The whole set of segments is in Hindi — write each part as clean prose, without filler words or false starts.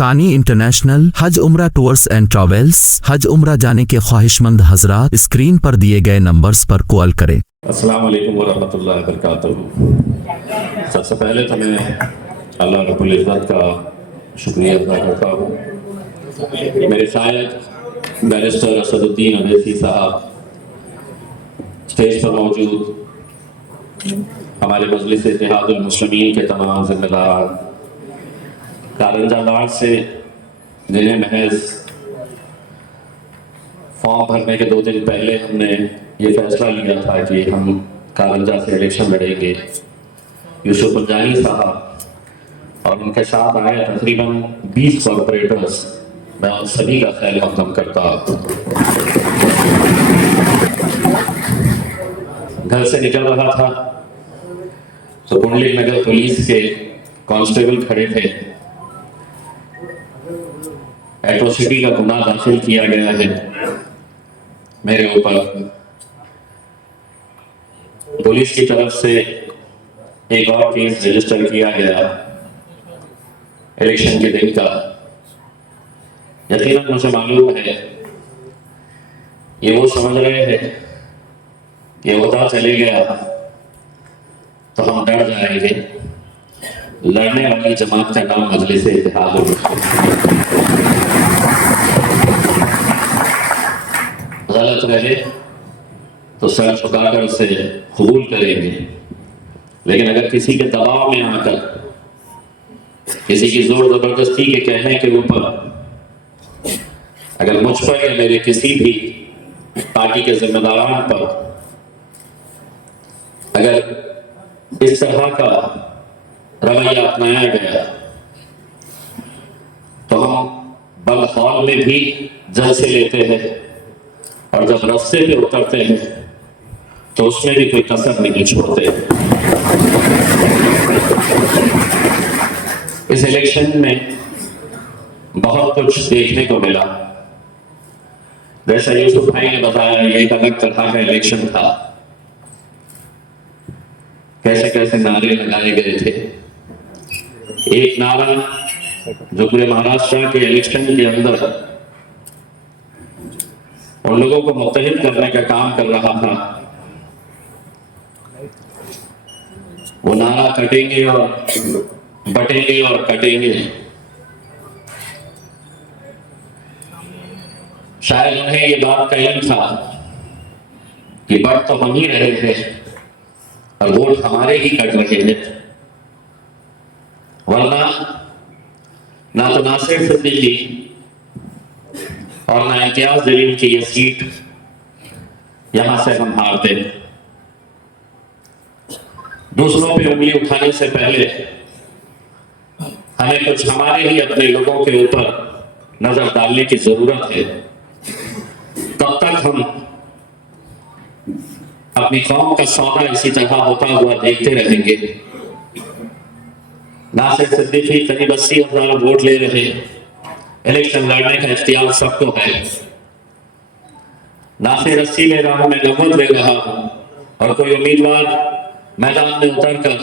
सानी इंटरनेशनल हज उम्रा टूर्स एंड ट्रैवल्स। हज उम्रा जाने के ख्वाहिशमंद हजरात स्क्रीन पर दिए गए नंबर्स पर कॉल करें। अस्सलाम वालेकुम वरहमतुल्लाहि वबरकातुहू। सबसे पहले तो मैं अल्लाह रब्बुल इज़्ज़त का शुक्रिया अदा करता हूँ। मेरे शायद बैरिस्टर असदुद्दीन अवैसी साहब स्टेज पर मौजूद, हमारे मजलिस इत्तेहादुल मुस्लिमीन के तमाम जिम्मेदार, कारंजा लाड से जिन्हें महज फॉर्म भरने के 2 दिन पहले हमने ये फैसला लिया था कि हम कारंजा से इलेक्शन लड़ेंगे, यूसुफ पंजानी साहब और उनके साथ आए तकरीबन 20 कॉरपोरेटर्स, मैं उन सभी का खैर मकदम करता हूँ। घर से निकल रहा था तो कुंडली नगर पुलिस के कांस्टेबल खड़े थे। एट्रोसिटी का गुनाह दाखिल किया गया है मेरे ऊपर। पुलिस की तरफ से एक और केस रजिस्टर किया गया इलेक्शन के दिन का। यकीनन मुझे मालूम है ये वो समझ रहे हैं ये होता चले गया तो हम डर जाएंगे। लड़ने वाली जमात का नाम मजलिस इत्तेहादुल मुस्लिमीन। गलत रहे तो सर झुकाकर उसे कबूल करेंगे, लेकिन अगर किसी के दबाव में आकर, किसी की जोर जबरदस्ती के कहने के ऊपर अगर मुझ पर या मेरे किसी भी पार्टी के जिम्मेदारान पर अगर इस तरह का रवैया अपनाया गया तो हम बंद हॉल में भी जलसे लेते हैं और जब रास्ते पे उतरते हैं तो उसमें भी कोई कसर नहीं छोड़ते। इस इलेक्शन में बहुत कुछ देखने को मिला। जैसा यूसुफ भाई ने बताया, ये एक अलग तरह का इलेक्शन था। कैसे कैसे नारे लगाए गए थे। एक नारा जो पूरे महाराष्ट्र के इलेक्शन के अंदर उन लोगों को मुत्तहिद करने का काम कर रहा था, वो नारा कटेंगे और बटेंगे और कटेंगे। शायद उन्हें ये बात का इल्म था कि बट तो हम ही रहे थे और वोट हमारे ही कट रहे थे, वरना ना तो नासिर सिद्दीकी और ना इम्तियाज जलील की ये सीट यहां से हम हारते। दूसरों पे उंगली उठाने से पहले हमें कुछ हमारे ही अपने लोगों के ऊपर नजर डालने की जरूरत है। तब तक हम अपनी कौम का सौदा इसी तरह होता हुआ देखते रहेंगे। नासिर सिद्दीकी करीब 80,000 वोट ले रहे, इलेक्शन लड़ने का इख्तियार सबको है। नासिर 80 ले रहा हूं, मैं 90 ले रहा हूं, और कोई उम्मीदवार मैदान में उतरकर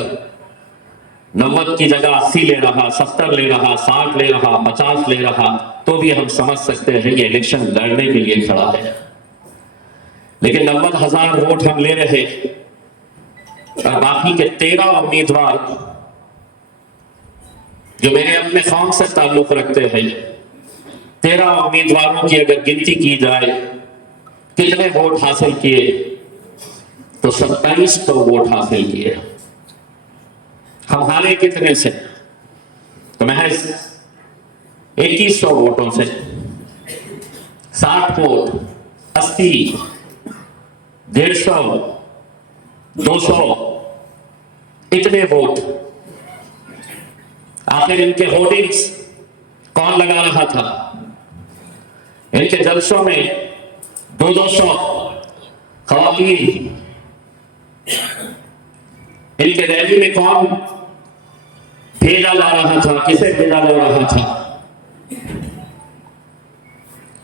90 की जगह 80 ले रहा, 70 ले रहा, 60 ले रहा, 50 ले रहा, तो भी हम समझ सकते हैं ये इलेक्शन लड़ने के लिए खड़ा है। लेकिन 90,000 वोट हम ले रहे और बाकी के 13 उम्मीदवार जो मेरे अपने कौम से ताल्लुक रखते हैं, 13 उम्मीदवारों की अगर गिनती की जाए कितने वोट हासिल किए तो 2700 वोट हासिल किए। हम हारे कितने से? तो महज 2100 वोटों से। 60 वोट, 80, 150, 200, इतने वोट। आखिर इनके होर्डिंग्स कौन लगा रहा था? इनके जलसों में 200 खवातीन, इनके रैली में कौन भेजा जा रहा था, किसे भेजा जा रहा था?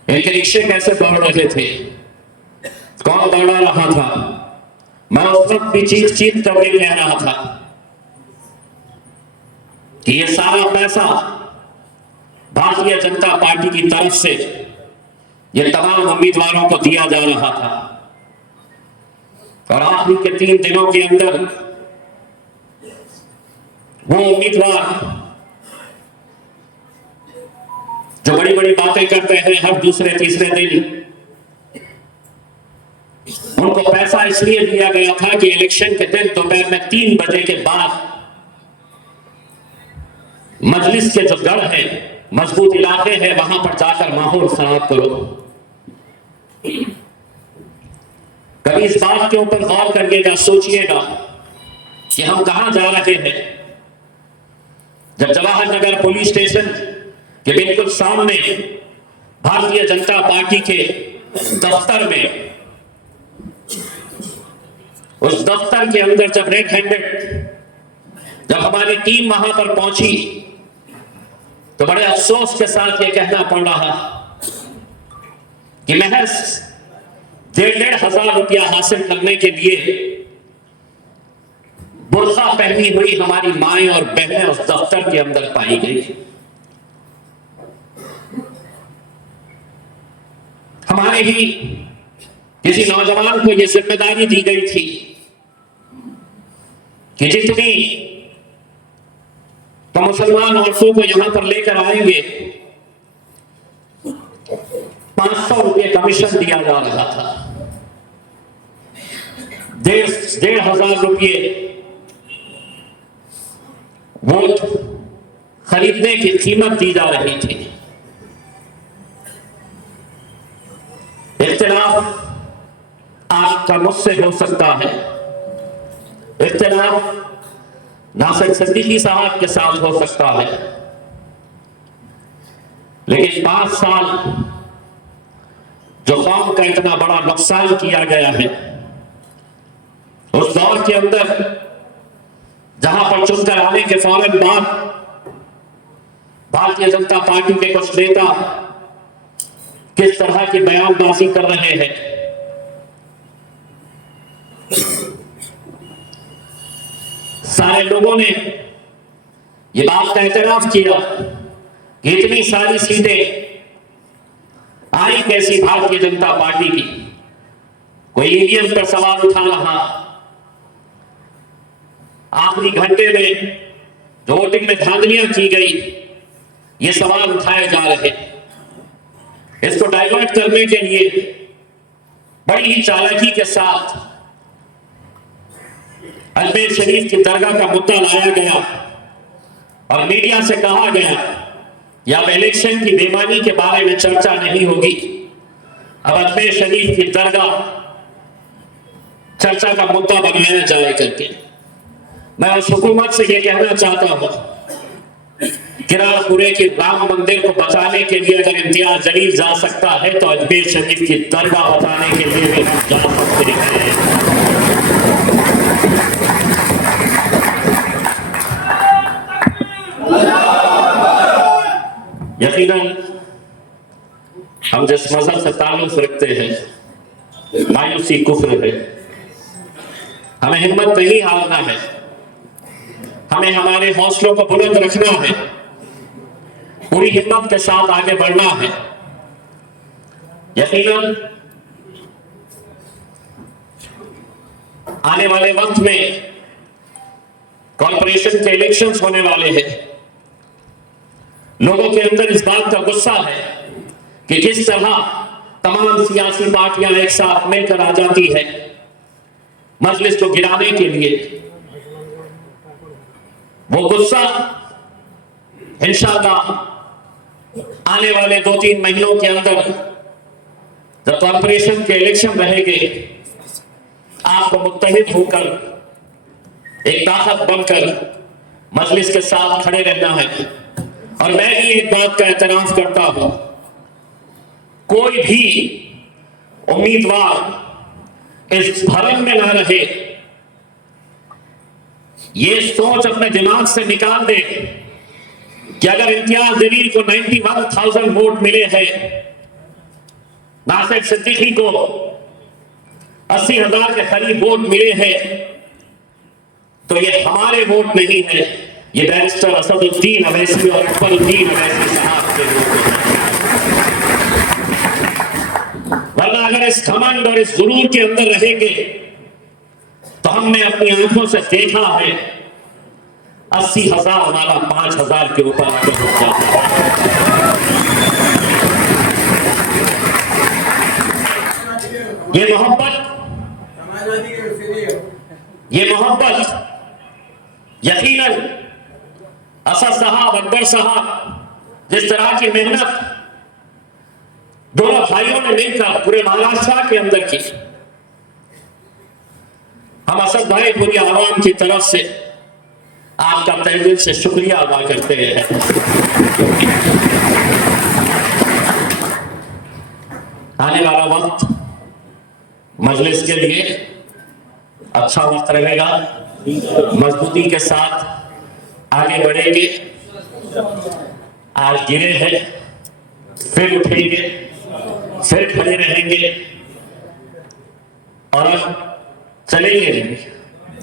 इनके रिक्शे कैसे दौड़ रहे थे, कौन दौड़ा रहा था? मैं उस वक्त भी चीख चीख कर कह रहा था कि ये सारा पैसा भारतीय जनता पार्टी की तरफ से ये तमाम उम्मीदवारों को दिया जा रहा था और आखिरी के 3 दिनों के अंदर वो उम्मीदवार जो बड़ी बड़ी बातें करते हैं हर दूसरे तीसरे दिन, उनको पैसा इसलिए दिया गया था कि इलेक्शन के दिन दोपहर में 3 बजे के बाद मजलिस के जो गढ़ है, मजबूत इलाके हैं, वहां पर जाकर माहौल खराब करो। कभी इस बात के ऊपर गौर करिएगा, सोचिएगा कि हम कहां जा रहे हैं। जब जवाहर नगर पुलिस स्टेशन के बिल्कुल सामने भारतीय जनता पार्टी के दफ्तर में, उस दफ्तर के अंदर जब रेड हैंडेड जब हमारी टीम वहां पर पहुंची तो बड़े अफसोस के साथ ये कहना पड़ रहा कि महज 1,500 रुपया हासिल करने के लिए बुर्का पहनी हुई हमारी माएं और बहनें उस दफ्तर के अंदर पाई गई। हमारे ही किसी नौजवान को यह जिम्मेदारी दी गई थी कि जितनी तो मुसलमान औरतों को यहां पर लेकर आएंगे 500 रुपये कमीशन दिया जा रहा था। 1,500 रुपये वोट खरीदने की कीमत दी जा रही थी। इख्तिलाफ आपका मुझसे हो सकता है, इख्तिलाफ नासिर सिद्दीकी साहब के साथ हो सकता है, लेकिन 5 साल जो कौम का इतना बड़ा नुकसान किया गया है, उस दौर के अंदर जहां पर चुनकर आने के फौरन बाद भारतीय जनता पार्टी के कुछ नेता किस तरह की बयानबाजी कर रहे हैं। सारे लोगों ने ये बात का एतराफ किया कि इतनी सारी सीटें आई कैसी भारतीय जनता पार्टी की। कोई ईवीएम पर सवाल उठा रहा, आखिरी घंटे में जो वोटिंग में धांधलियां की गई, ये सवाल उठाए जा रहे। इसको डाइवर्ट करने के लिए बड़ी ही चालाकी के साथ अजमेर शरीफ की दरगाह का मुद्दा लाया गया और मीडिया से कहा गया कि अब इलेक्शन की बेईमानी के बारे में चर्चा नहीं होगी, अब अजमेर शरीफ की दरगाह चर्चा का मुद्दा बनाया जाए करके। मैं उस हुकूमत से यह कहना चाहता हूं कि रामपुरे के राम मंदिर को बचाने के लिए अगर इम्तियाज जलील जा सकता है तो अजमेर शरीफ की दरगाह बचाने के लिए भी हम जा सकते हैं। यकीनन हम जिस मजहब से ताल्लुक रखते हैं, मायूसी कुफ्र है। हमें हिम्मत नहीं हारना है, हमें हमारे हौसलों को बुलंद रखना है, पूरी हिम्मत के साथ आगे बढ़ना है। यकीनन आने वाले वक्त में कॉर्पोरेशन के इलेक्शंस होने वाले हैं। लोगों के अंदर इस बात का गुस्सा है कि किस तरह तमाम सियासी पार्टियां एक साथ मिलकर आ जाती है मजलिस को गिराने के लिए। वो गुस्सा इंशाअल्लाह आने वाले 2-3 महीनों के अंदर जब कॉर्पोरेशन के इलेक्शन रहेंगे, आपको मुत्तहिद होकर एक ताकत बनकर मजलिस के साथ खड़े रहना है। और मैं भी एक बात का एतराफ करता हूं, कोई भी उम्मीदवार इस भरम में ना रहे, ये सोच अपने दिमाग से निकाल दे कि अगर इम्तियाज जलील को 91,000 वोट मिले हैं, नासिर सिद्दीकी को 80,000 के करीब वोट मिले हैं, तो ये हमारे वोट नहीं है, ये बैरिस्टर असदुद्दीन अवैसी और अकबरुद्दीन अवैसी साहब के वोट वरना अगर इस घमंड और इस जुनून के अंदर रहेंगे तो हमने अपनी आंखों से देखा है 80,000 वाला 5,000 के ऊपर आकर रुक जाता है। ये मोहब्बत यकीनन असद साहब, अकबर साहब जिस तरह की मेहनत दोनों भाइयों ने मिलकर पूरे महाराष्ट्र के अंदर की, हम असद भाई पूरी आवाम की तरफ से आपका तहे दिल से शुक्रिया अदा करते हैं। आने वाला वक्त मजलिस के लिए अच्छा वक्त रहेगा, मजबूती के साथ आगे बढ़ेंगे। आज गिरे हैं, फिर उठेंगे, फिर खड़े रहेंगे और चलेंगे,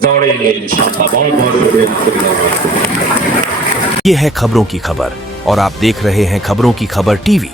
दौड़ेंगे इंशाअल्लाह। बहुत बहुत शुक्रिया। ये है खबरों की खबर और आप देख रहे हैं खबरों की खबर टीवी।